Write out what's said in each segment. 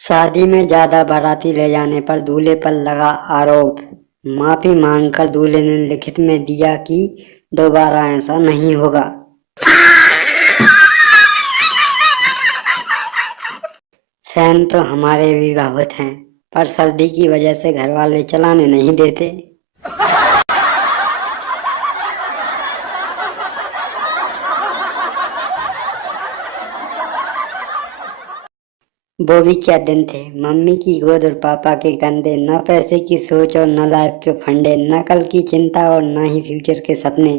शादी में ज्यादा बाराती ले जाने पर दूल्हे पर लगा आरोप। माफी मांगकर दूल्हे ने लिखित में दिया कि दोबारा ऐसा नहीं होगा। फैन तो हमारे भी बहुत हैं, पर सर्दी की वजह से घर वाले चलाने नहीं देते। वो भी क्या दिन थे। मम्मी की गोद और पापा के कंधे, न पैसे की सोच और न लाइफ के फंडे, न कल की चिंता और न ही फ्यूचर के सपने।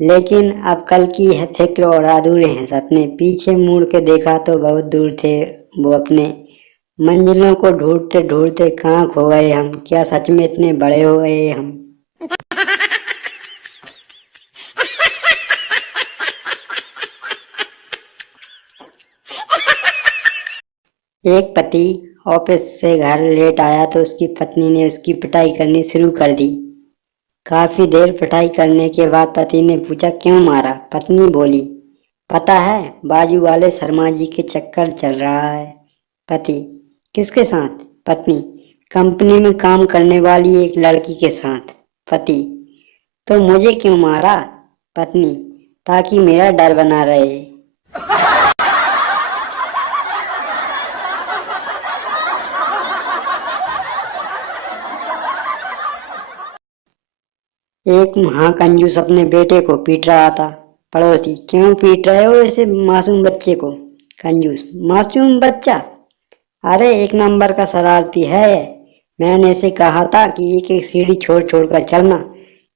लेकिन अब कल की है फिक्र और अधूरे हैं सपने। पीछे मुड़ के देखा तो बहुत दूर थे वो अपने। मंजिलों को ढूंढते ढूंढते कहाँ खो गए हम। क्या सच में इतने बड़े हो गए हम। एक पति ऑफिस से घर लेट आया तो उसकी पत्नी ने उसकी पिटाई करनी शुरू कर दी। काफी देर पिटाई करने के बाद पति ने पूछा, क्यों मारा? पत्नी बोली, पता है, बाजू वाले शर्मा जी के चक्कर चल रहा है। पति, किसके साथ? पत्नी, कंपनी में काम करने वाली एक लड़की के साथ। पति, तो मुझे क्यों मारा? पत्नी, ताकि मेरा डर बना रहे। एक महाकंजूस अपने बेटे को पीट रहा था। पड़ोसी, क्यों पीट रहे हो ऐसे मासूम बच्चे को? कंजूस, मासूम बच्चा? अरे एक नंबर का शरारती है। मैंने इसे कहा था कि एक एक सीढ़ी छोड़ छोड़ कर चलना,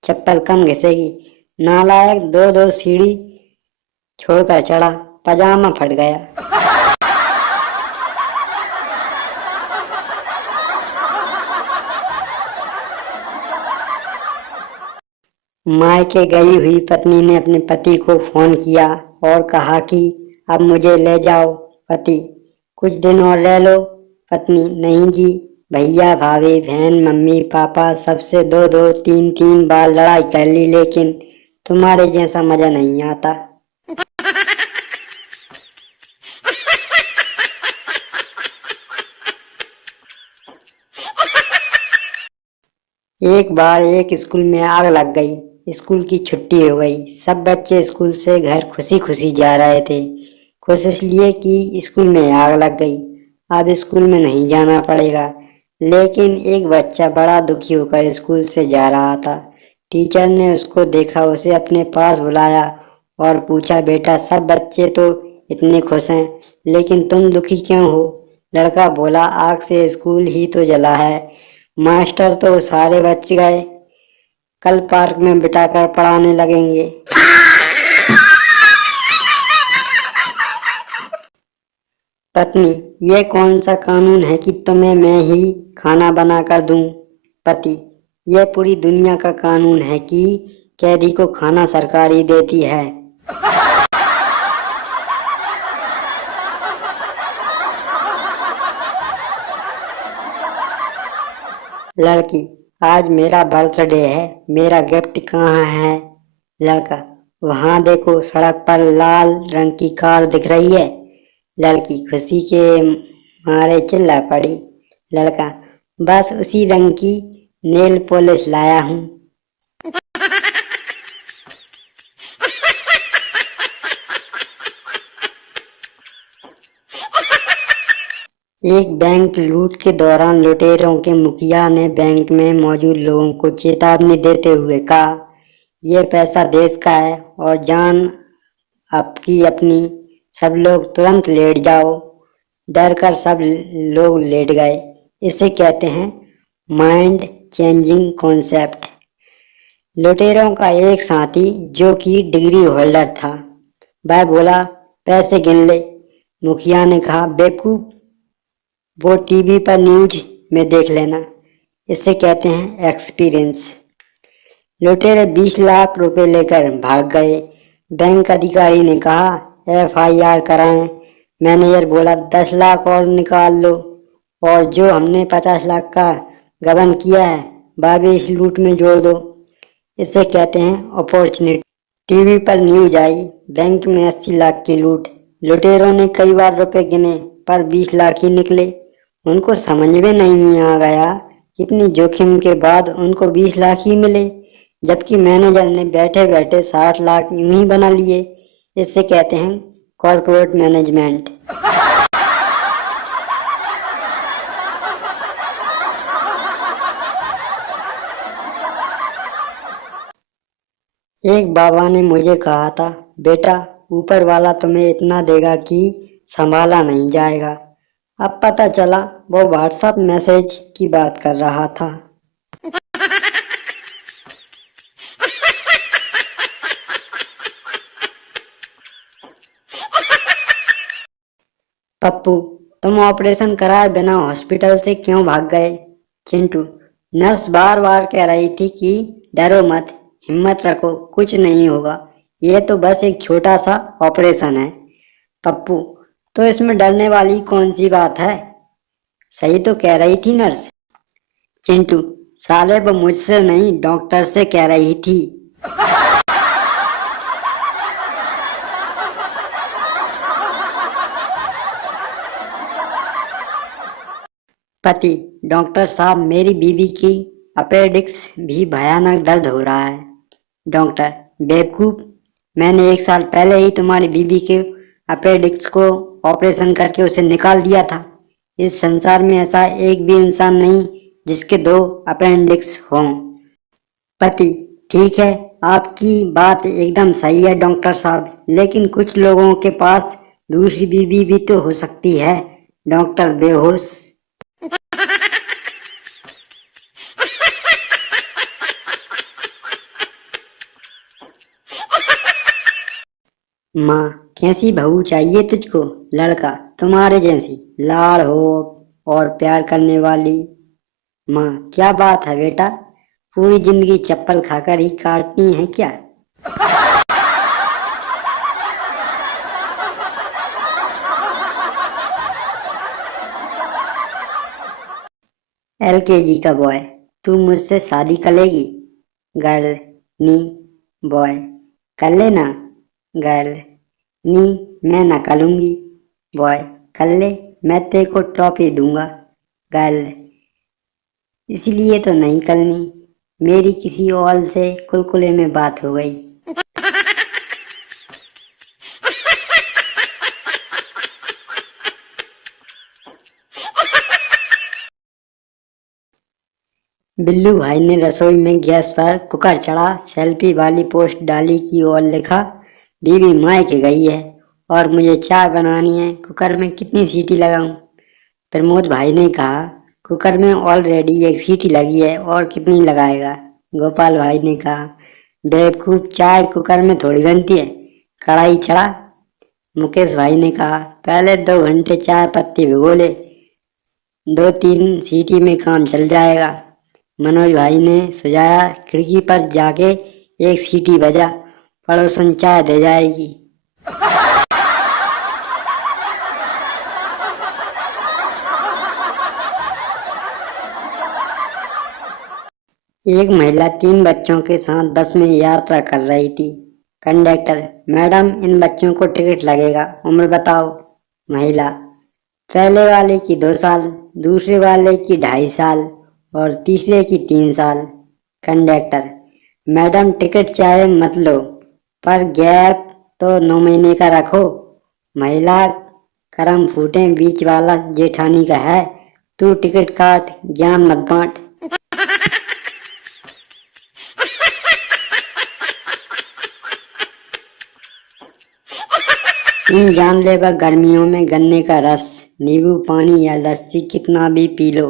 चप्पल कम घिसेगी। नालायक दो दो सीढ़ी छोड़कर चढ़ा, पजामा फट गया। मायके गई हुई पत्नी ने अपने पति को फोन किया और कहा कि अब मुझे ले जाओ। पति, कुछ दिन और रह लो। पत्नी, नहीं जी, भैया भाभी बहन मम्मी पापा सबसे दो दो तीन तीन बार लड़ाई कर ली, लेकिन तुम्हारे जैसा मजा नहीं आता। एक बार एक स्कूल में आग लग गई। स्कूल की छुट्टी हो गई। सब बच्चे स्कूल से घर खुशी खुशी जा रहे थे। खुश इसलिए कि स्कूल में आग लग गई, अब स्कूल में नहीं जाना पड़ेगा। लेकिन एक बच्चा बड़ा दुखी होकर स्कूल से जा रहा था। टीचर ने उसको देखा, उसे अपने पास बुलाया और पूछा, बेटा सब बच्चे तो इतने खुश हैं, लेकिन तुम दुखी क्यों हो? लड़का बोला, आग से स्कूल ही तो जला है। मास्टर तो सारे बच गए, कल पार्क में बिठाकर पढ़ाने लगेंगे। पत्नी, ये कौन सा कानून है कि तुम्हें मैं ही खाना बना कर दूं? पति, यह पूरी दुनिया का कानून है कि कैदी को खाना सरकार ही देती है। लड़की, आज मेरा बर्थडे है, मेरा गिफ्ट कहाँ है? लड़का, वहाँ देखो सड़क पर लाल रंग की कार दिख रही है। लड़की खुशी के मारे चिल्ला पड़ी। लड़का, बस उसी रंग की नेल पॉलिश लाया हूँ। एक बैंक लूट के दौरान लुटेरों के मुखिया ने बैंक में मौजूद लोगों को चेतावनी देते हुए कहा, यह पैसा देश का है और जान आपकी अपनी, सब लोग तुरंत लेट जाओ। डर कर सब लोग लेट गए। इसे कहते हैं माइंड चेंजिंग कॉन्सेप्ट। लुटेरों का एक साथी जो कि डिग्री होल्डर था, वह बोला, पैसे गिन ले। मुखिया ने कहा, बेवकूफ, वो टीवी पर न्यूज में देख लेना। इसे कहते हैं एक्सपीरियंस। लुटेरे 20 लाख रुपए लेकर भाग गए। बैंक अधिकारी ने कहा, FIR कराएं। मैनेजर बोला, 10 लाख और निकाल लो, और जो हमने 50 लाख का गबन किया है वह भी इस लूट में जोड़ दो। इसे कहते हैं अपॉर्चुनिटी। टीवी पर न्यूज आई, बैंक में 80 लाख की लूट। लुटेरों ने कई बार रुपए गिने पर 20 लाख ही निकले। उनको समझ में नहीं आ गया कितनी जोखिम के बाद उनको 20 लाख ही मिले, जबकि मैनेजर ने बैठे बैठे 60 लाख यूं ही बना लिए। इससे कहते हैं कॉर्पोरेट मैनेजमेंट। एक बाबा ने मुझे कहा था, बेटा ऊपर वाला तुम्हें इतना देगा कि संभाला नहीं जाएगा। अब पता चला वो व्हाट्सएप मैसेज की बात कर रहा था। पप्पू, तुम ऑपरेशन कराए बिना हॉस्पिटल से क्यों भाग गए? चिंटू, नर्स बार बार कह रही थी कि डरो मत, हिम्मत रखो, कुछ नहीं होगा, ये तो बस एक छोटा सा ऑपरेशन है। पप्पू, तो इसमें डरने वाली कौन सी बात है? सही तो कह रही थी नर्स। चिंटू, साले वो मुझसे नहीं डॉक्टर से कह रही थी। पति, डॉक्टर साहब मेरी बीवी की अपेंडिक्स भी भयानक दर्द हो रहा है। डॉक्टर, बेवकूफ, मैंने 1 साल पहले ही तुम्हारी बीवी के अपेंडिक्स को ऑपरेशन करके उसे निकाल दिया था। इस संसार में ऐसा एक भी इंसान नहीं जिसके 2 अपेंडिक्स हों। पति, ठीक है, आपकी बात एकदम सही है डॉक्टर साहब, लेकिन कुछ लोगों के पास दूसरी बीवी भी तो हो सकती है। डॉक्टर बेहोश। माँ, कैसी बहू चाहिए तुझको? लड़का, तुम्हारे जैसी, लाड़ हो और प्यार करने वाली। माँ, क्या बात है बेटा, पूरी जिंदगी चप्पल खाकर ही काटनी है क्या? LKG का बॉय, तू मुझसे शादी कर लेगी? गर्ल, नी, बॉय, कर लेना। गर्ल, नी, मैं ना करूंगी। बॉय, कर ले, मैं तेरे को ट्रॉफी दूंगा। गर्ल, इसलिए तो नहीं करनी, मेरी किसी और से कुलकुले में बात हो गई। बिल्लू भाई ने रसोई में गैस पर कुकर चढ़ा, सेल्फी वाली पोस्ट डाली की और लिखा, बीवी मायके गई है और मुझे चाय बनानी है, कुकर में कितनी सीटी लगाऊं? प्रमोद भाई ने कहा, कुकर में ऑलरेडी 1 सीटी लगी है और कितनी लगाएगा? गोपाल भाई ने कहा, बेवकूफ, चाय कुकर में थोड़ी बनती है, कढ़ाई चढ़ा। मुकेश भाई ने कहा, पहले 2 घंटे चाय पत्ती भिगो ले, 2-3 सीटी में काम चल जाएगा। मनोज भाई ने सुझाया, खिड़की पर जाके 1 सीटी बजा, पड़ोसन चाय दे जाएगी। एक महिला 3 बच्चों के साथ बस में यात्रा कर रही थी। कंडक्टर, मैडम इन बच्चों को टिकट लगेगा, उम्र बताओ। महिला, पहले वाले की 2 साल, दूसरे वाले की 2.5 साल और तीसरे की 3 साल। कंडक्टर, मैडम टिकट चाहे मत लो, पर गैप तो 9 महीने का रखो। महिला, करम फूटे बीच वाला जेठानी का है, तू टिकट काट, ज्ञान मत बांट। इन जानलेवा गर्मियों में गन्ने का रस, नींबू पानी या लस्सी कितना भी पी लो,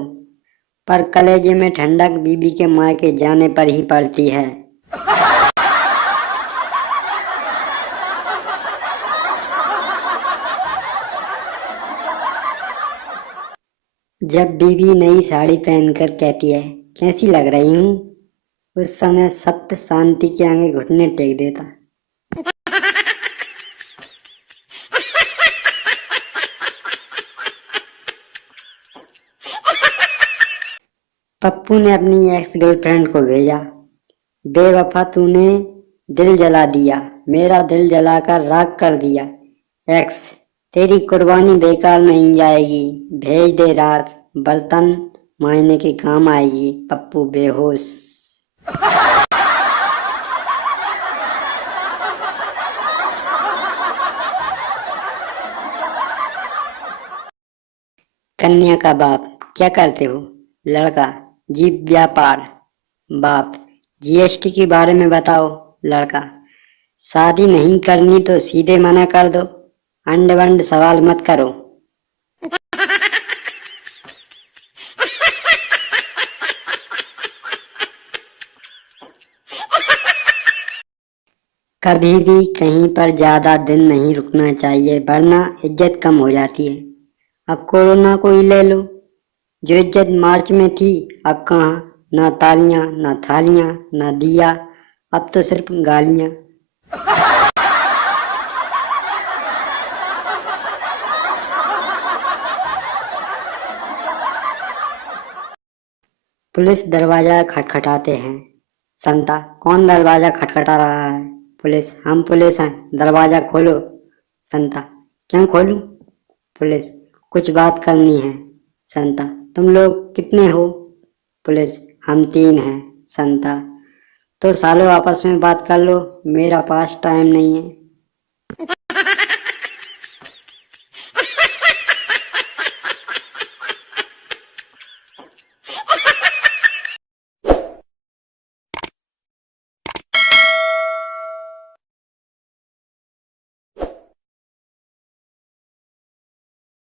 पर कलेजे में ठंडक बीबी के मायके जाने पर ही पड़ती है। जब बीबी नई साड़ी पहनकर कहती है, कैसी लग रही हूँ, उस समय सत्य शांति के आगे घुटने टेक देता। पप्पू ने अपनी एक्स गर्लफ्रेंड को भेजा, बेवफा तूने दिल जला दिया, मेरा दिल जलाकर राख कर दिया। एक्स, तेरी कुर्बानी बेकार नहीं जाएगी, भेज दे राख, बर्तन मांजने के काम आएगी पप्पू बेहोश। कन्या का बाप, क्या करते हो? लड़का, जीप व्यापार। बाप, जीएसटी के बारे में बताओ। लड़का, शादी नहीं करनी तो सीधे मना कर दो, अंड वंड सवाल मत करो। कभी भी कहीं पर ज्यादा दिन नहीं रुकना चाहिए, वरना इज्जत कम हो जाती है। अब कोरोना को ही ले लो, जो इज्जत मार्च में थी अब कहाँ, ना तालियां ना थालियां ना दिया, अब तो सिर्फ गालियां। पुलिस दरवाजा खटखटाते हैं। संता, कौन दरवाजा खटखटा रहा है? पुलिस, हम पुलिस हैं, दरवाजा खोलो। संता, क्यों खोलूं? पुलिस, कुछ बात करनी है। संता, तुम लोग कितने हो? पुलिस, हम 3 हैं। संता, तो सालों आपस में बात कर लो, मेरा पास टाइम नहीं है।